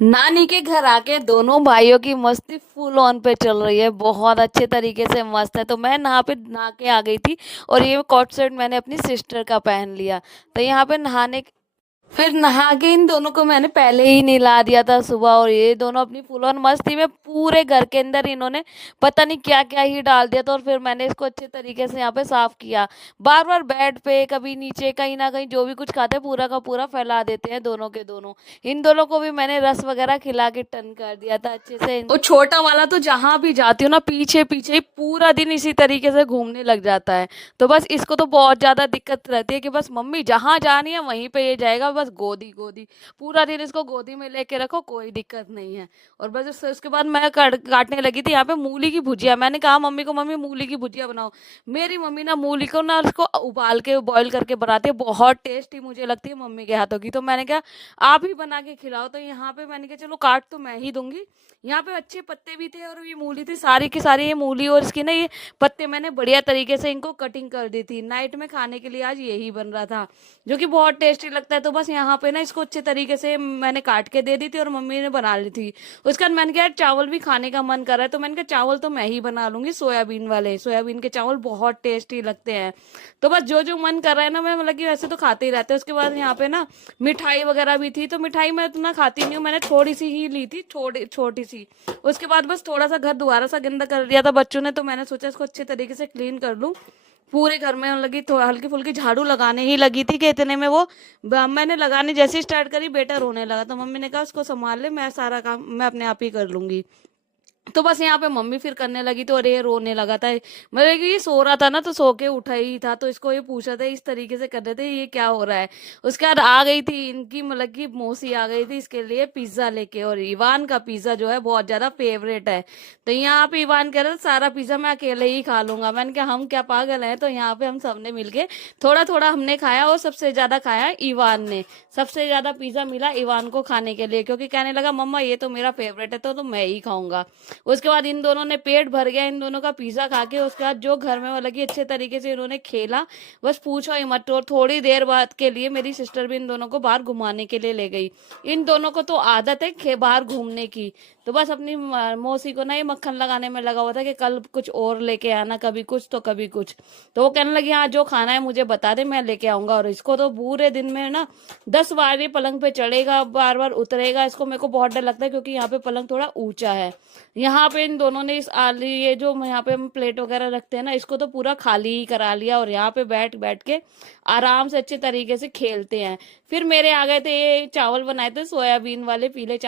नानी के घर आके दोनों भाइयों की मस्ती फुल ऑन पे चल रही है, बहुत अच्छे तरीके से मस्त है। तो मैं नहा के आ गई थी और ये कोट सेट मैंने अपनी सिस्टर का पहन लिया। तो यहाँ पे फिर नहा के इन दोनों को मैंने पहले ही नहला दिया था सुबह, और ये दोनों अपनी फुल ऑन मस्ती में पूरे घर के अंदर इन्होंने पता नहीं क्या क्या ही डाल दिया था। और फिर मैंने इसको अच्छे तरीके से यहाँ पे साफ किया। बार बार बेड पे कभी नीचे कहीं ना कहीं जो भी कुछ खाते हैं पूरा का पूरा फैला देते हैं दोनों के दोनों। इन दोनों को भी मैंने रस वगैरह खिला के टन कर दिया था अच्छे से। और छोटा वाला तो जहाँ भी जाती हूँ ना पीछे पीछे ही पूरा दिन इसी तरीके से घूमने लग जाता है। तो बस इसको तो बहुत ज्यादा दिक्कत रहती है कि बस मम्मी जहाँ जानी है वहीं पे ये जाएगा, बस गोदी गोदी पूरा दिन इसको गोदी में लेके रखो, कोई दिक्कत नहीं है। और बस उसके बाद मैं काटने लगी थी यहाँ पे मूली की भुजिया। मैंने कहा मम्मी को, मम्मी मूली की भुजिया बनाओ। मेरी मम्मी ना मूली को ना उसको उबाल के बॉईल करके बनाती है, बहुत टेस्टी मुझे लगती है मम्मी के हाथों की। तो मैंने कहा आप ही बना के खिलाओ। तो यहाँ पे मैंने कहा चलो काट तो मैं ही दूंगी। यहाँ पे अच्छे पत्ते भी थे और ये मूली थी सारी की सारी। ये मूली और इसकी ना ये पत्ते मैंने बढ़िया तरीके से इनको कटिंग कर दी थी। नाइट में खाने के लिए आज यही बन रहा था, जो कि बहुत टेस्टी लगता है। तो बस यहाँ पे ना इसको अच्छे तरीके से मैंने काट के दे दी थी और मम्मी ने बना ली थी। उसके बाद मैंने कहा यार चावल भी खाने का मन कर रहा है, तो मैंने कहा चावल तो मैं ही बना लूंगी, सोयाबीन वाले। सोयाबीन के चावल बहुत टेस्टी लगते हैं। तो बस जो जो मन कर रहा है ना, मैं मतलब कि वैसे तो खाते ही रहते हैं। उसके बाद यहाँ पे ना मिठाई वगैरह भी थी। तो मिठाई मैं इतना खाती नहीं हूँ, मैंने थोड़ी सी ही ली थी, छोटी छोटी सी। उसके बाद बस थोड़ा सा घर दोबारा सा गंदा कर दिया था बच्चों ने, तो मैंने सोचा इसको अच्छे तरीके से क्लीन कर लूँ। पूरे घर में लगी थोड़ा हल्की फुल्की झाड़ू लगाने ही लगी थी कि इतने में वो मैंने लगाने जैसे स्टार्ट करी बेटा रोने लगा। तो मम्मी ने कहा उसको संभाल ले, मैं सारा काम मैं अपने आप ही कर लूंगी। तो बस यहाँ पे मम्मी फिर करने लगी तो अरे ये रोने लगा था। मतलब कि ये सो रहा था ना, तो सो के उठा ही था, तो इसको ये पूछा था इस तरीके से कर रहे थे ये क्या हो रहा है। उसके बाद आ गई थी इनकी मतलब कि मौसी आ गई थी इसके लिए पिज्जा लेके। और इवान का पिज्जा जो है बहुत ज्यादा फेवरेट है। तो यहाँ पे इवान कह रहा था सारा पिज्जा मैं अकेले ही खा लूंगा। मैंने कहा हम क्या पागल हैं। तो यहाँ पे हम सबने मिलके थोड़ा थोड़ा हमने खाया और सबसे ज्यादा खाया इवान ने। सबसे ज्यादा पिज्जा मिला इवान को खाने के लिए, क्योंकि कहने लगा मम्मा ये तो मेरा फेवरेट है, तो मैं ही खाऊंगा। उसके बाद इन दोनों ने पेट भर गया इन दोनों का पिज्जा खा के। उसके बाद जो घर में मतलब कि अच्छे तरीके से इन्होंने खेला, बस पूछो ही मत। और थोड़ी देर बाद के लिए मेरी सिस्टर भी इन दोनों को बाहर घुमाने के लिए ले गई। इन दोनों को तो आदत है बाहर घूमने की। तो बस अपनी मौसी को ना ये मक्खन लगाने में लगा हुआ था कि कल कुछ और लेके आना, कभी कुछ तो कभी कुछ। तो वो कहने लगी हाँ जो खाना है मुझे बता दे मैं लेके आऊंगा। और इसको तो पूरे दिन में ना 10 बार ये पलंग पे चढ़ेगा, बार बार उतरेगा। इसको मेरे को बहुत डर लगता है क्योंकि यहाँ पे पलंग थोड़ा ऊंचा है। यहाँ पे इन दोनों ने इस आली ये जो यहाँ पे हम प्लेट वगैरह रखते हैं ना, इसको तो पूरा खाली ही करा लिया। और यहाँ पे बैठ बैठ के आराम से अच्छे तरीके से खेलते हैं। फिर मेरे आ गए थे ये चावल बनाए थे सोयाबीन वाले पीले चावल।